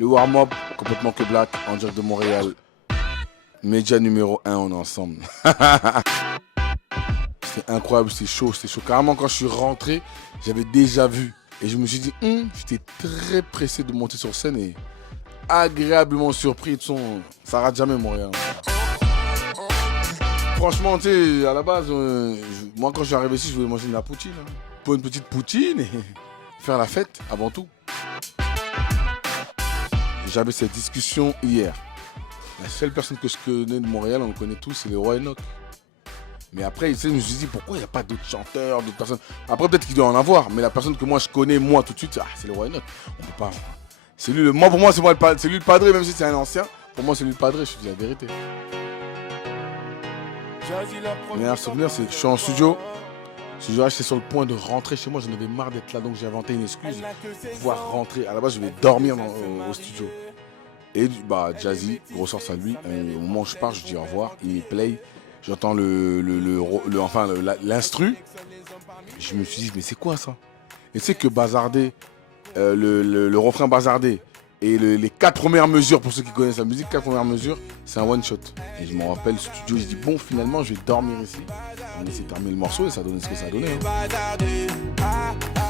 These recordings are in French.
Le warm-up, complètement que black, en direct de Montréal. Média numéro 1, on est ensemble. C'était incroyable, c'était chaud. Carrément, quand je suis rentré, j'avais déjà vu. Et je me suis dit, j'étais très pressé de monter sur scène et agréablement surpris. De son, ça rate jamais Montréal. Franchement, tu sais, à la base, moi quand je suis arrivé ici, je voulais manger de la poutine. Pour une petite poutine et faire la fête avant tout. J'avais cette discussion hier. La seule personne que je connais de Montréal, on le connaît tous, c'est le Roi Enoch. Mais après, tu sais, je me suis dit, pourquoi il n'y a pas d'autres chanteurs, d'autres personnes. Après, peut-être qu'il doit en avoir, mais la personne que moi je connais, moi tout de suite, c'est le Roi Enoch. On peut pas. C'est lui, moi, pour moi, c'est lui le padré, même si c'est un ancien. Pour moi, c'est lui le padré, je te dis la vérité. Mais un souvenir, c'est que je suis en studio. J'étais sur le point de rentrer chez moi, j'en avais marre d'être là, donc j'ai inventé une excuse pour pouvoir rentrer. À la base, je vais dormir au studio. Et Jazzy, grosse force à lui, au moment où je pars, je dis au revoir, il play, j'entends l'instru. Je me suis dit, mais c'est quoi ça? Et c'est que bazardé, le refrain bazardé et les 4 premières mesures, pour ceux qui connaissent la musique, 4 premières mesures, c'est un one shot. Et je me rappelle le studio, je dis bon, finalement, je vais dormir ici. On a essayé de terminer le morceau et ça a donné ce que ça a donné.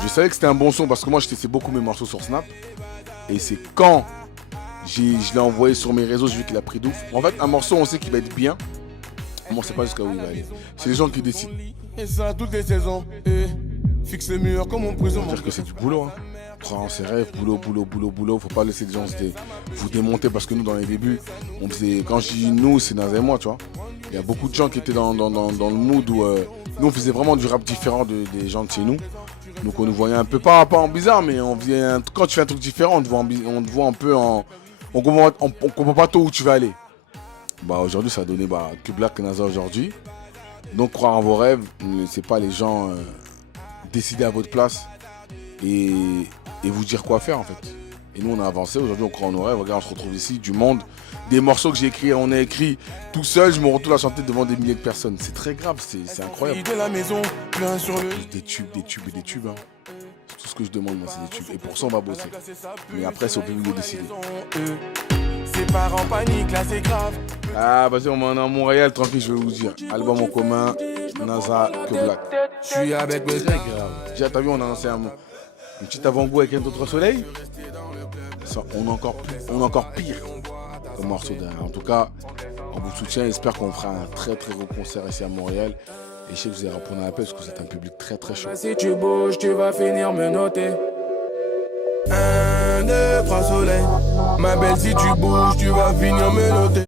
Je savais que c'était un bon son parce que moi, je testais beaucoup mes morceaux sur Snap. Et c'est quand je l'ai envoyé sur mes réseaux, j'ai vu qu'il a pris d'ouf. En fait, un morceau, on sait qu'il va être bien. Mais on sait pas jusqu'à où il va aller. C'est les gens qui décident. Et ça, toutes les saisons. Fixe les murs comme on prison. C'est-à-dire que c'est du boulot. Croire en ses rêves, boulot. Faut pas laisser les gens vous démonter parce que nous, dans les débuts, on faisait. Quand je dis nous, c'est dans un mois, tu vois. Il y a beaucoup de gens qui étaient dans le mood où nous, on faisait vraiment du rap différent des gens de chez nous. Donc on nous voyait un peu, pas en bizarre, mais quand tu fais un truc différent, on te voit un peu en. On comprend pas tôt où tu vas aller. Aujourd'hui, ça a donné que Black Naza aujourd'hui. Donc croire en vos rêves, ne laissez pas les gens décider à votre place et vous dire quoi faire en fait. Et nous on a avancé, aujourd'hui on croit en nos rêves, regarde on se retrouve ici, du monde, des morceaux que j'ai écrits, on a écrit tout seul, je me retrouve à chanter devant des milliers de personnes. C'est très grave, c'est incroyable. Des tubes. Hein. C'est tout ce que je demande moi, c'est des tubes. Et pour ça on va bosser. Mais après c'est au public de décider. C'est pas en panique, là c'est grave. Vas-y, on est à Montréal, tranquille, je vais vous dire. Album en commun, Naza que Black. Je suis avec mes très grave. Déjà, t'as vu, on a lancé un petit avant-goût avec un autre soleil. Ça, on est encore pire comme morceau derrière. En tout cas, on vous soutient. J'espère qu'on fera un très très gros concert ici à Montréal. Et je sais que vous allez répondre à l'appel parce que c'est un public très très chaud. Si tu bouges, tu vas finir me noter. 1, 2, 3 soleil. Ma belle, si tu bouges, tu vas finir me noter.